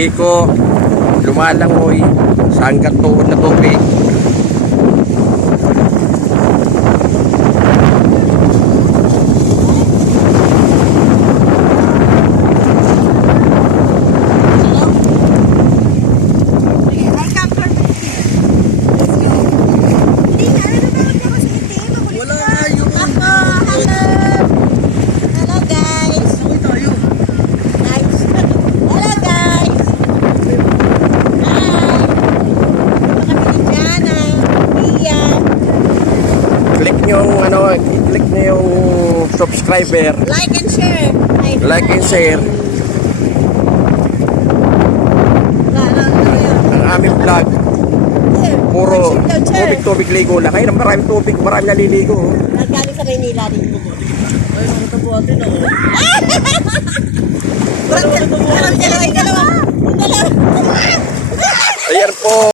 Iko, lumalangoy sa hanggang tuhod na tubig. I-click nyo yung subscriber, like and share, ang aming vlog. Puro tubig ligo lang. Ayun, maraming tubig, maraming naliligo. Nagaling sa Maynila dito. Ay, nakatabuhatin ako. Dalawa. Ayan po.